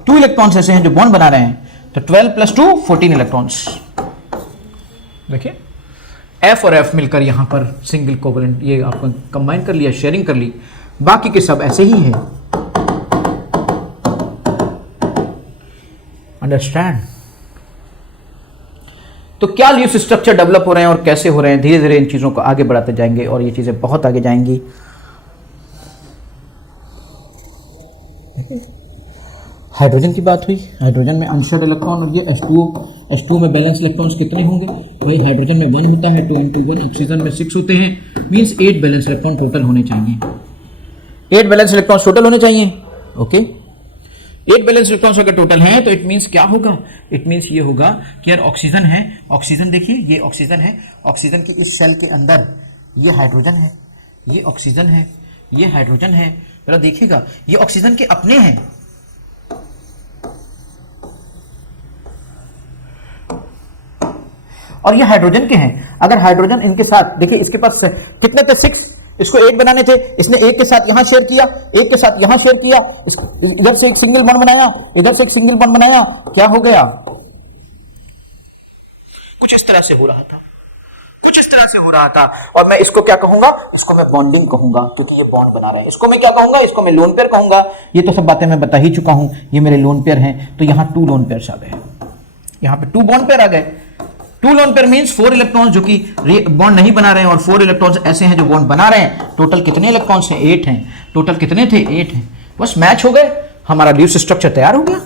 2 इलेक्ट्रॉन्स ऐसे हैं जो बॉन्ड बना रहे हैं, तो 12 + 2 14 इलेक्ट्रॉन्स। देखिए F और F मिलकर यहां पर सिंगल कोवलेंट, ये आपको कंबाइन कर लिया, शेयरिंग कर ली, बाकी के सब ऐसे ही हैं। अंडरस्टैंड? तो क्या ल्यूस स्ट्रक्चर डेवलप हो रहे हैं और कैसे हो रहे हैं, धीरे धीरे इन चीजों को आगे बढ़ाते जाएंगे और ये चीजें बहुत आगे जाएंगी। हाइड्रोजन की बात हुई, हाइड्रोजन में अनशेयर्ड इलेक्ट्रॉन हो गया H2 में बैलेंस इलेक्ट्रॉन्स कितने होंगे भाई? हाइड्रोजन में 1 होता है, 2 × 1, ऑक्सीजन में 6 होते हैं, मींस 8 बैलेंस इलेक्ट्रॉन टोटल होने चाहिए। 8 बैलेंस इलेक्ट्रॉन्स टोटल होने चाहिए। ओके, 8 बैलेंस इलेक्ट्रॉन्स अगर टोटल हैं तो इट मींस क्या होगा? इट मींस ये होगा कि यार ऑक्सीजन है, ऑक्सीजन देखिए ये ऑक्सीजन है, ऑक्सीजन की इस शेल के अंदर ये हाइड्रोजन है, ये ऑक्सीजन है, ये हाइड्रोजन है। जरा देखिएगा, ये ऑक्सीजन के अपने हैं, और ये हाइड्रोजन के हैं। अगर हाइड्रोजन इनके साथ, देखिए इसके पास कितने थे? 6, इसको 8 बनाने थे, इसने एक के साथ यहां शेयर किया, एक के साथ यहां शेयर किया, इधर से एक सिंगल बॉन्ड बनाया, इधर से एक सिंगल बॉन्ड बनाया, क्या हो गया? कुछ इस तरह से हो रहा था, और मैं इसको क्या कहूंगा? इसको मैं बॉन्डिंग कहूंगा, क्योंकि ये बॉन्ड बना रहे हैं। इसको मैं क्या कहूंगा? इसको मैं लोन पेयर कहूंगा। ये तो सब बातें मैं बता ही चुका हूं, ये मेरे लोन पेयर हैं, तो यहां 2 लोन पेयर आ गए, यहां पे 2 बॉन्ड पेयर आ गए। 2 लोन पेयर मींस 4 इलेक्ट्रॉन्स जो कि बॉन्ड नहीं बना रहे हैं, और 4 इलेक्ट्रॉन्स ऐसे हैं जो बॉन्ड बना रहे हैं। टोटल कितने इलेक्ट्रॉन्स हैं? 8 हैं। टोटल कितने थे? 8 हैं। बस मैच हो गए, हमारा ल्यूस स्ट्रक्चर तैयार हो गया।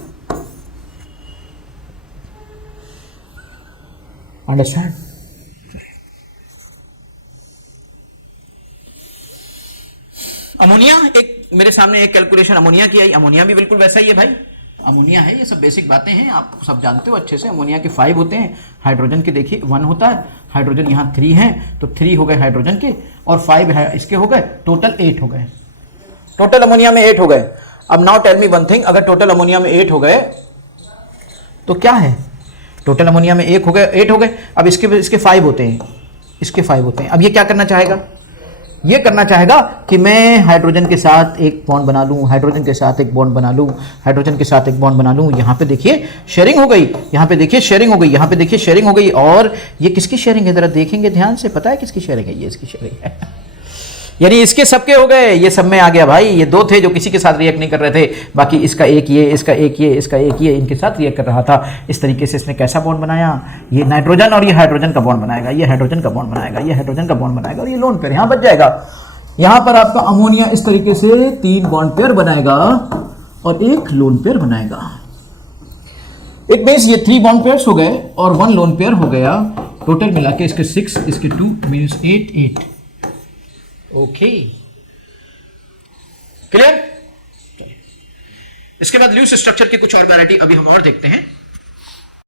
अंडरस्टैंड? अमोनिया, एक मेरे सामने एक कैलकुलेशन अमोनिया की आई। अमोनिया भी बिल्कुल वैसा ही है भाई, अमोनिया है, ये सब बेसिक बातें हैं, आप सब जानते हो अच्छे से। अमोनिया के 5 होते हैं, हाइड्रोजन के देखिए 1 होता है, हाइड्रोजन यहाँ 3 है, तो 3 हो गए हाइड्रोजन के, और 5 है इसके हो गए, टोटल 8 हो गए। टोटल अमोनिया में 8 हो गए। अब now tell me one thing, अगर टोटल अमोनिया में 8 हो गए तो क्या है? टोटल अमोनिया में 8 हो गए। अब इसके 5 होते हैं, इसके 5 होते हैं। अब ये क्या करना चाहेगा? ये करना चाहेगा कि मैं हाइड्रोजन के साथ एक बॉन्ड बना लूं, हाइड्रोजन के साथ एक बॉन्ड बना लूं, हाइड्रोजन के साथ एक बॉन्ड बना लूं। यहां पे देखिए शेयरिंग हो गई, यहां पे देखिए शेयरिंग हो गई, यहां पे देखिए शेयरिंग हो गई। और ये किसकी शेयरिंग है? जरा देखेंगे ध्यान से, पता है किसकी शेयरिंग है? ये इसकी शेयरिंग है। यानी इसके सबके हो गए, ये सब में आ गया भाई। ये दो थे जो किसी के साथ रिएक्ट नहीं कर रहे थे, बाकी इसका एक ये, इसका एक ये, इसका एक ये, इनके साथ रिएक्ट कर रहा था। इस तरीके से इसने कैसा बॉन्ड बनाया, ये नाइट्रोजन और ये हाइड्रोजन का बॉन्ड बनाएगा, ये हाइड्रोजन का बॉन्ड बनाएगा, ये हाइड्रोजन का बॉन्ड बनाएगा, और ये लोन पेयर यहाँ बच जाएगा। यहाँ पर आपका अमोनिया इस तरीके से 3 बॉन्ड पेयर बनाएगा और एक लोन पेयर बनाएगा। इट मीन्स ये 3 बॉन्ड पेयर्स हो गए और 1 लोन पेयर हो गया। टोटल मिला के इसके 6, इसके 2 मीन्स 8। Okay, clear. इसके बाद लूज स्ट्रक्चर की कुछ और वैरायटी अभी हम और देखते हैं।